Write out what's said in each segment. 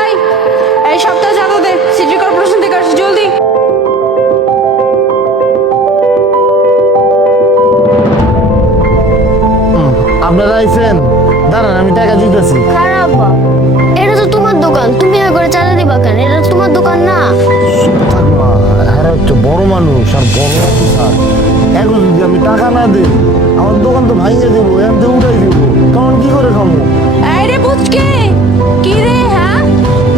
এই এই সপ্তাহে চাঁদা দে, সিটি কর্পোরেশন থেকে আসছে, জলদি। আপনারা আইছেন, দাঁড়ান আমি টাকা দিতেছি। খারাপ বাপ, এটা তো তোমার দোকান, তুমি করে চাঁদা দিবা কেন? এটা তো তোমার দোকান না। থাক মা, হ্যাঁ একটু বড় মানুষ আর বড় অফিসার, এখন যদি আমি টাকা না দিই আমার দোকান তো ভাঙিয়ে দেবো, এখান থেকে উঠাই দেবো, তখন কি করে খাবো? এই রে বুঝকে, কি রে? হ্যাঁ,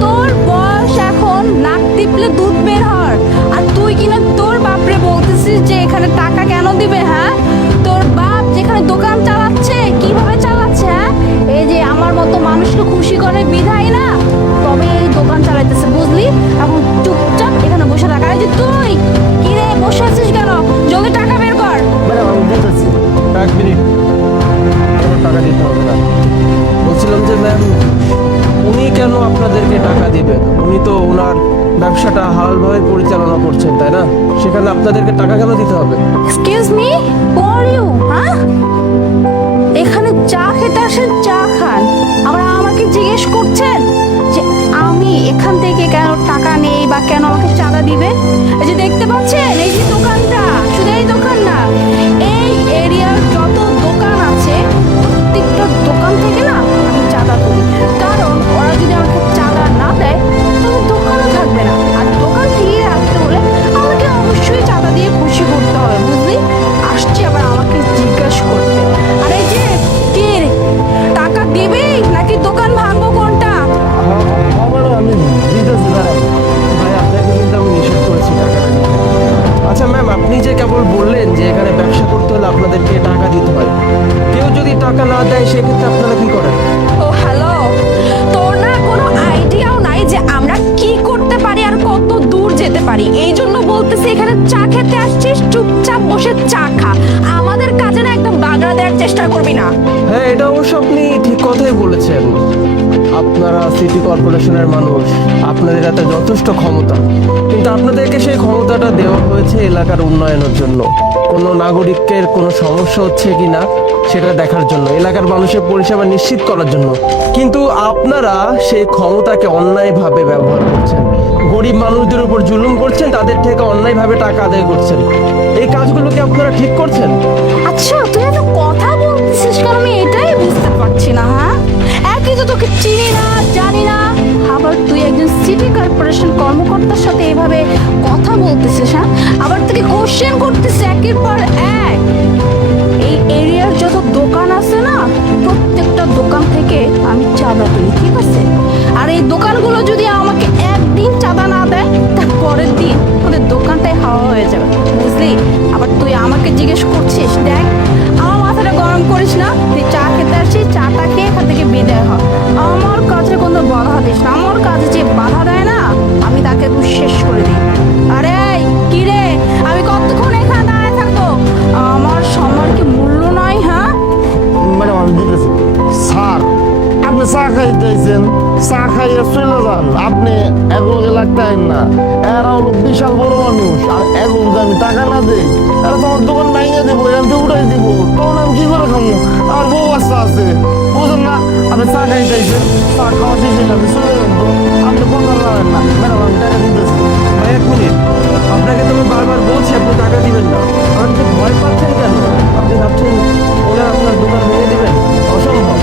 তোর বয়স এখন নাক টিপলে দুধ বের হয়, আর তুই কিনা তোর বাপরে বলতেছিস যে এখানে টাকা কেন দিবে? হ্যাঁ, তোর বাপ যেখানে দোকান চালাচ্ছে কিভাবে চালাচ্ছে? হ্যাঁ, এই যে আমার মতো মানুষকে খুশি করে বিধায় না, তবে এই দোকান চালাইতেছে, বুঝলি? এখন চুপচাপ এখানে বসে থাকা। এই যে তুই কি রে, বসে আছিস কেন? জলদি টাকা বের কর। ম্যাডাম আমি দিতেছি। এক মিনিট, কোনো টাকা দিতে হবে না। বলছিলাম যে ম্যাম, উনি কেন আপনাদেরকে টাকা দিবেন? উনি তো ওনার ব্যবসাটা হালভাবে পরিচালনা করছেন, তাই না? সেখানে আপনাদেরকে টাকা কেন দিতে হবে? Excuse me, who are you? হ্যাঁ, এখানে চা খেতে আসেন, চা খান, আবার আমাকে জিজ্ঞেস করছেন যে আমি এখান থেকে কেন টাকা নেই বা কেন আমাকে চাঁদা দিবে? এই যে দেখতে পাচ্ছেন এই যে দোকানটা, শুধু এই দোকান না, এই এরিয়ার যত দোকান আছে প্রত্যেকটা দোকান থেকে না আমি চাঁদা তুলি, কারণ ওরা যদি আমাকে চাঁদা না দেয় তবে দোকানও থাকবে না, আর দোকান ফিরিয়ে রাখতে হলে আমাকে অবশ্যই চাঁদা দিয়ে খুশি করতে হবে, বুঝলি? আসছে আবার আমাকে জিজ্ঞাসা করতে। আর এই যে কি রে, টাকা দিবি নাকি দোকান ভাঙবো, কোনটা? হ্যাঁ ম্যাডাম আমি দিতেছি, দাঁড়ান। ভাই, আপনাকে কিন্তু আমি নিষেধ করেছি টাকাটা দিতে। আচ্ছা ম্যাম, আপনি যে কেবল বললেন যে এখানে ব্যবসা করতে হলে আপনাদেরকে টাকা দিতে হয়, কেউ যদি টাকা না দেয় সেক্ষেত্রে আপনারা কি করেন? ও হ্যালো, তোর না কোনো আইডিয়াও নাই যে আমরা কি করতে পারি আর কত দূর যেতে পারি। এই জন্য বলতেছি এখানে চা খেতে আসছিস, চুপচাপ বসে চা খা, আমাদের কাজে না একদম বাগড়া দেওয়ার চেষ্টা করবি না। হ্যাঁ, এটা অবশ্য আপনি ঠিক কথাই বলেছেন। আপনারা সিটি কর্পোরেশনের মানুষ, আপনাদের হাতে যথেষ্ট ক্ষমতা, কিন্তু আপনাদেরকে সেই ক্ষমতাটা দেওয়া হয়েছে এলাকার উন্নয়নের জন্য, কোনো নাগরিকের কোনো সমস্যা হচ্ছে কিনা সেটা দেখার জন্য, এলাকার মানুষের পরিষেবা নিশ্চিত করার জন্য। কিন্তু আপনারা সেই ক্ষমতাকে অন্যায়ভাবে ব্যবহার করছেন, গরিব মানুষদের উপর জুলুম করছেন, তাদের থেকে অন্যায়ভাবে টাকা আদায় করছেন। এই কাজগুলোকে আপনারা ঠিক করছেন? আচ্ছা, তুই এত কথা বলতেছিস কারণ আমি এটাই বুঝতে পারছি না। হ্যাঁ, একই তো তোকে চিনি না, জানি না, আবার তুই একজন সিটি কর্পোরেশন কর্মকর্তার সাথে এভাবে কথা বলতেছিস। হ্যাঁ, আবার তোকে কোশ্চেন করতেছিস একের পর এক। এই এরিয়ার যত দোকান আছে না, প্রত্যেকটা দোকান থেকে আমি চাঁদা তুলি, ঠিক আছে? আর এই দোকানগুলো যদি আমাকে একদিন চাঁদা না দেয় তার পরের দিন ওদের দোকানটাই হাওয়া হয়ে যাবে, বুঝলি? আবার তুই আমাকে জিজ্ঞেস করছিস, দেখ আমার মাথাটা গরম করিস না, তুই চা খেতে আসছিস, চাটা খেয়ে এখান থেকে বিদায় হ, আমার কাজে কোনো বাধা দিস না, আমার কাজে যে বাধা দেয় না আমি তাকে একটু শেষ করে দিই। আরে কি রে, আমি কতক্ষণ এখানে দাঁড়ায় থাকবো? আমার সময়ের কি মূল্য নাই? হ্যাঁ, ম্যাডাম আমি দিতেছি। স্যার আপনি চা খাইতে আইছেন, চা খাইয়ে চলে যান, আপনি একলগে লাগতেন না। এরা হলো বিশাল বড় মানুষ, আর এখন যদি আমি টাকা না দিই এরা তো আমার দোকান ভেঙে দেবো, এখান থেকে উঠাই দিব, তখন আমি কি করে খাবো? আমার বউ বাচ্চা আছে, বুঝেন না? আপনি চা খাইতে আইছেন, চা খাওয়া শেষ হয়ে যাবে, চলে যান তো, আপনি কথা বলেন না। ম্যাডাম আমি টাকা দিতেছি। ভাই এক মিনিট, আপনাকে তো আমি বারবার বলছি আপনি টাকা দিবেন না, আপনি ভয় পাচ্ছেন কেন? আপনি ভাবছেন ওরা আপনার দোকান ভেঙে দিবেন? অসম্ভব।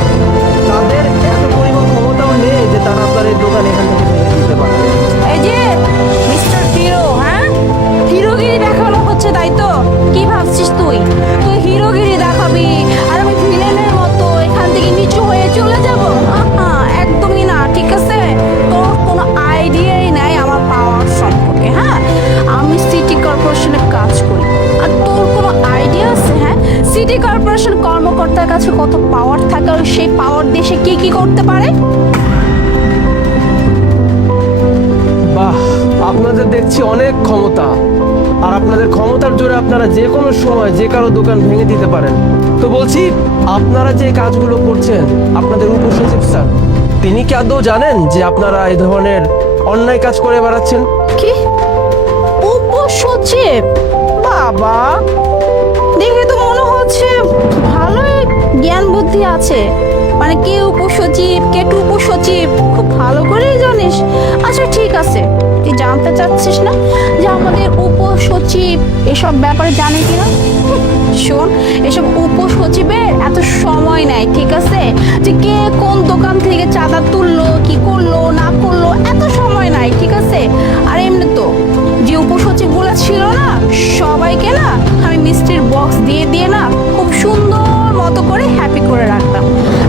তাদের এত পরিমাণ ক্ষমতাও নেই যে তারা আপনার এই দোকান এখান থেকে ভেঙে দিতে পারে। এই যে মিস্টার হিরো, হ্যাঁ, হিরোগিরি দেখানো হচ্ছে, তাই তো? কি ভাবছিস তুই? তুই হিরোগিরি দেখাবি আর আমি ভিলেনের মতো এখান থেকে নিচু হয়ে চলে যাব? একদমই না, ঠিক আছে? তোর কোনো আইডিয়াই নাই আমার পাওয়ার সম্পর্কে। হ্যাঁ, আমি সিটি কর্পোরেশনে কাজ করি, আর তোর কোনো আইডিয়া আছে? হ্যাঁ, সিটি কর্পোরেশন কর্মকর্তার কাছে কত পাওয়ার থাকে আর সেই পাওয়ার দিয়ে সে কি কি করতে পারে? বাহ, আপনাদের দেখছি অনেক ক্ষমতা, আর আপনাদের ক্ষমতার জোরে আপনারা যে কোনো সময় যে কারো দোকান ভেঙে দিতে পারেন। তো বলছি, আপনারা যে কাজগুলো করছেন, আপনাদের উপসচিব স্যার তিনি কি আদৌ জানেন যে আপনারা এই ধরনের অন্যায় কাজ করে বেড়াচ্ছেন? কি উপসচিব? বাবা, দেখে তো মনে হচ্ছে ভালোই জ্ঞান বুদ্ধি আছে। মানে কে উপসচিব কে টু উপসচিব চাচ্ছিস না যে আমাদের উপসচিব এসব ব্যাপারে জানে কিনা? শোন, এসব উপসচিবের এত সময় নাই, ঠিক আছে? যে কে কোন দোকান থেকে চাঁদা তুললো, কি করলো না করলো, এত সময় নাই, ঠিক আছে? আর এমনি তো যে উপসচিব গুলো ছিল না, সবাইকে না আমি মিষ্টির বক্স দিয়ে দিয়ে না খুব সুন্দর মতো করে হ্যাপি করে রাখতাম।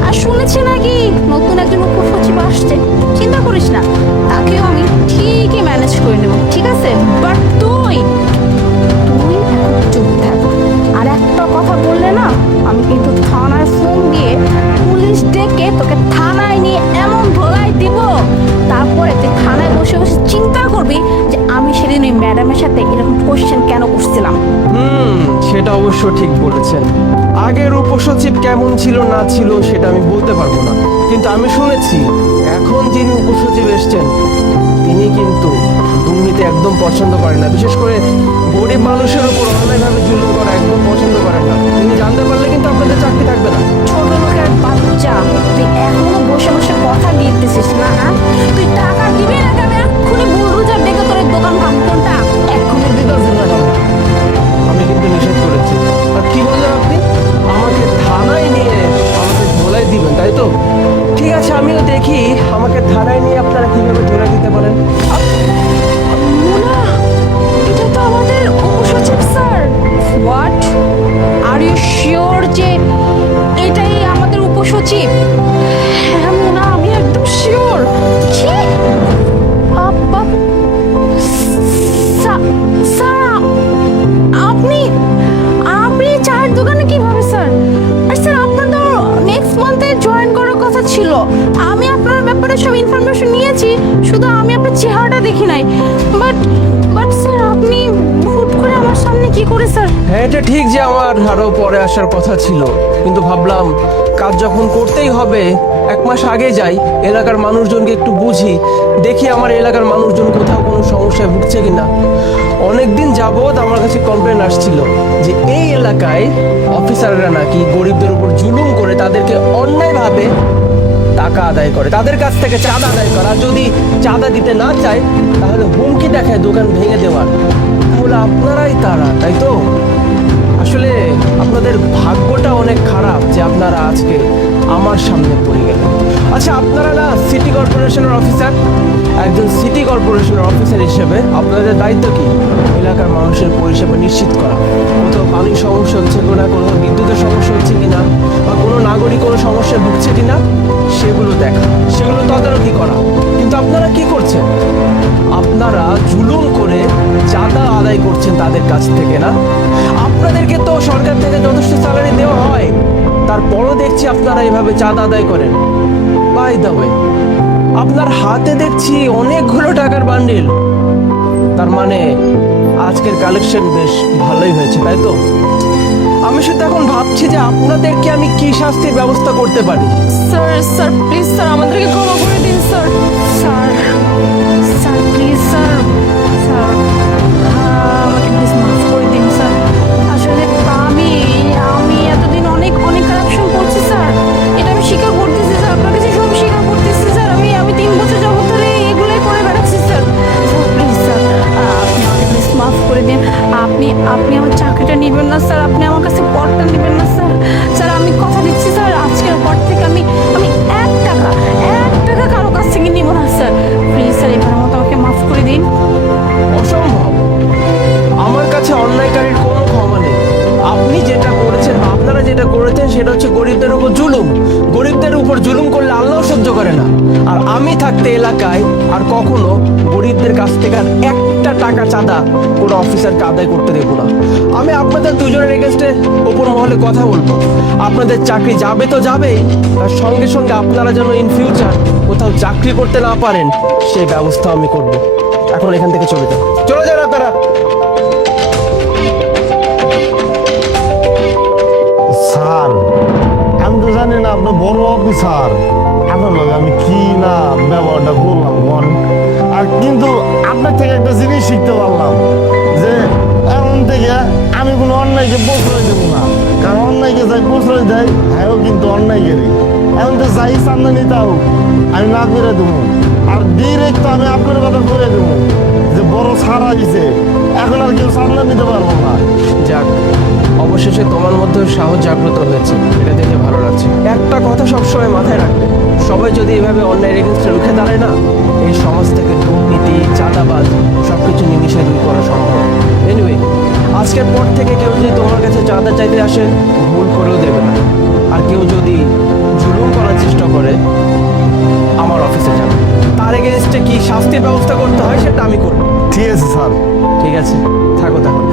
আর শুনেছি নাকি নতুন একজন উপসচিব আসছে, চিন্তা করিস না, তাকেও আমি ঠিকই ম্যানেজ করে নেব, ঠিক আছে? বাট তুই তুই এখন চুপ থাক। আর একটা কথা বললে না, আমি কিন্তু থানায় ফোন দিয়ে পুলিশ ডেকে তোকে থানায় নিয়ে এমন ধোলাই দিব, তারপরে তুই থানায় বসে বসে চিন্তা করবি যে আমি সেদিন ওই ম্যাডামের সাথে এরকম কোশ্চেন কেন করছিলাম। সেটা অবশ্য ঠিক বলেছেন। আগের উপসচিব কেমন ছিল না ছিল সেটা আমি বলতে পারবো না, কিন্তু আমি শুনেছি এখন যিনি উপসচিব এসছেন তিনি কিন্তু দুর্নীতি একদম পছন্দ করেন না, বিশেষ করে গরিব মানুষের উপর অন্যায়ভাবে জুলুম করা একদম পছন্দ করেন না। তিনি জানতে পারলে কিন্তু আপনাদের চাকরি থাকবে না। ছোট লোকের বাচ্চা, তুই এখনো বসে বসে কথা দিতেছিস না? হ্যাঁ, তুই টাকা দিবি না? আমি এক্ষুনি বুলডোজার ডেকে তোর এই দোকান ভাঙ। কোনটা? এক্ষুনি দিতেছি ম্যাডাম। আমি কিন্তু নিষেধ করেছি। আর কি বললেন আপনি? আমাকে থানায় নিয়ে আমাকে ধোলাই দিবেন, তাই তো? ঠিক আছে, আমিও দেখি আমাকে থানায় নিয়ে আপনারা কিভাবে ধোলাই দিতে পারেন। মুনা, এটা তো আমাদের উপসচিব sir. What? Are you sure যে এটাই আমাদের উপসচিব? হ্যাঁ মুনা, আমি একদম শিওর। কি? আব্বা, স্যার, আপনি আপনি চায়ের দোকানে কিভাবে স্যার? আর স্যার আপনার তো নেক্সট মান্থে জয়েন করার কথা ছিল। আমি আপনার ব্যাপারে সব ইনফরমেশন নিয়েছি, শুধু আমি আপনার চেহারাটা দেখি নাই। বাট বাট স্যার, আপনি হুট করে আমার সামনে কি করে স্যার? হ্যাঁ, এটা ঠিক যে আমার আরো পরে আসার কথা ছিল, কিন্তু ভাবলাম কাজ যখন করতেই হবে 1 মাস আগে যাই, এলাকার মানুষজনকে একটু বুঝি, দেখি আমার এলাকার মানুষজন কোথাও কোনো সমস্যায় ভুগছে কিনা। অনেকদিন যাবৎ আমার কাছে কমপ্লেন আসছিল যে এই এলাকায় অফিসাররা নাকি গরিবদের উপর জুলুম করে তাদেরকে অন্যায়ভাবে টাকা আদায় করে, তাদের কাছ থেকে চাঁদা আদায় করে। আর যদি চাঁদা দিতে না চায় তাহলে হুমকি দেখায় দোকান ভেঙে দেওয়ার। তাহলে আপনারাই তারা, তাই তো? আসলে আপনাদের ভাগ্যটা অনেক খারাপ যে আপনারা আজকে আমার সামনে পড়ে গেলেন। আচ্ছা, আপনারা না সিটি কর্পোরেশনের অফিসার, একজন সিটি কর্পোরেশনের অফিসার হিসেবে আপনাদের দায়িত্ব কি? এলাকার মানুষের পরিষেবা নিশ্চিত করা। কোথাও পানির সমস্যা হচ্ছে কিনা, কোথাও বিদ্যুতের সমস্যা হচ্ছে কিনা, বা কোনো নাগরিক কোনো সমস্যায় ভুগছে কিনা সেগুলো দেখা, সেগুলো তদারকি করা। কিন্তু আপনারা কি করছেন? আপনারা জুলুম করে চাঁদা আদায় করছেন তাদের কাছ থেকে, না? আপনাদেরকে তো সরকার থেকে যথেষ্ট স্যালারি দেওয়া হয়, তারপরও দেখছি আপনারা এভাবে চাঁদা আদায় করেন। বাই দ্য ওয়ে, আপনার হাতে দেখছি অনেকগুলো টাকার বান্ডিল, তার মানে আজকের কালেকশন বেশ ভালোই হয়েছে, তাই তো? আমি শুধু এখন ভাবছি যে আপনাদেরকে আমি কি শাস্তির ব্যবস্থা করতে পারি। স্যার স্যার প্লিজ স্যার, আমাদেরকে ক্ষমা করে দিন sir. Sir sir please sir, sir আমাকে প্লিজ মাফ করে দিন স্যার। আসলে আমি আমি এতদিন অনেক অনেক কারাপশন করছি স্যার, এটা আমি স্বীকার করতেছি স্যার, আপনার কাছে সব স্বীকার করতেছি স্যার। আমি 3 বছর যাবত ধরে এগুলোই করে বেড়াচ্ছি স্যার। স্যার প্লিজ স্যার, আপনি আমাকে প্লিজ মাফ করে দিন। আপনি আপনি আমার চাকরিটা নেবেন না স্যার, আপনি আমার কাছে পদটা নেবেন না স্যার। স্যার আমি কথা দিচ্ছি স্যার, আজকের পর থেকে আমি আমি 1 টাকা কারো কাছ থেকে নিব না স্যার। প্লিজ স্যার, এবার মতো আমাকে মাফ করে দিন। অসম্ভব, আমার কাছে অন্যায়কারীর কোনো ক্ষমা নেই। আপনি যেটা করেছেন বা আপনারা যেটা করেছেন সেটা হচ্ছে গরিবদের উপর জুলুম। গরিবদের উপর জুলুম করলে আল্লাহ সহ্য করে না। আর আমি থাকতে এলাকায় আর কখনো গরিবদের কাছ থেকে আর 1 টাকা চাঁদা কোনো অফিসারকে আদায় করতে দেবো না। আমি আপনাদের দুজনের এগেনস্টে ওপর মহলে কথা বলবো। আপনাদের চাকরি যাবে তো যাবেই, তার সঙ্গে সঙ্গে আপনারা যেন ইন ফিউচার কোথাও চাকরি করতে না পারেন সেই ব্যবস্থা আমি করব। এখন এখান থেকে চলে যান, চলে যান আপনারা। স্যার, আমি তো জানি না আপনি বড় অফিসার, আপনার লগে আমি কি না ব্যবহারটা করলাম বল। আর কিন্তু আপনার থেকে একটা জিনিস শিখতে পারলাম যে এখন থেকে আমি কোনো অন্যায়কে প্রশ্রয় দেবো না, কারণ অন্যায়কে যাই প্রশ্রয় দেয় হ্যাঁ কিন্তু অন্যায়কেরই। এখন তো যাই সামনে নিতে হোক আমি না করে দেবো। আর ডিরেক্ট তো আমি আপনার কথা করে দেবো যে যে বড় ছাড় আইছে, এখন আর কেউ সামনে নিতে পারবো না। যাক, অবশেষে তোমার মধ্যে সাহস জাগ্রত হয়েছে, এটা দেখে ভালো লাগছে। একটা কথা সবসময় মাথায় রাখবে, সবাই যদি এভাবে অন্যায়ের এগেনস্টে রুখে দাঁড়ায় না, এই সমাজ থেকে দুর্নীতি, চাঁদাবাজ সবকিছু নিমিশে দূর করা সম্ভব। এনিওয়ে, আজকের পর থেকে কেউ যদি তোমার কাছে চাঁদা চাইতে আসে, ভুল করেও দেবে না। আর কেউ যদি জুলুম করার চেষ্টা করে, আমার অফিসে যাবে, তার এগেনস্টে কি শাস্তির ব্যবস্থা করতে হয় সেটা আমি করব। ঠিক আছে স্যার। ঠিক আছে, থাকো তাহলে।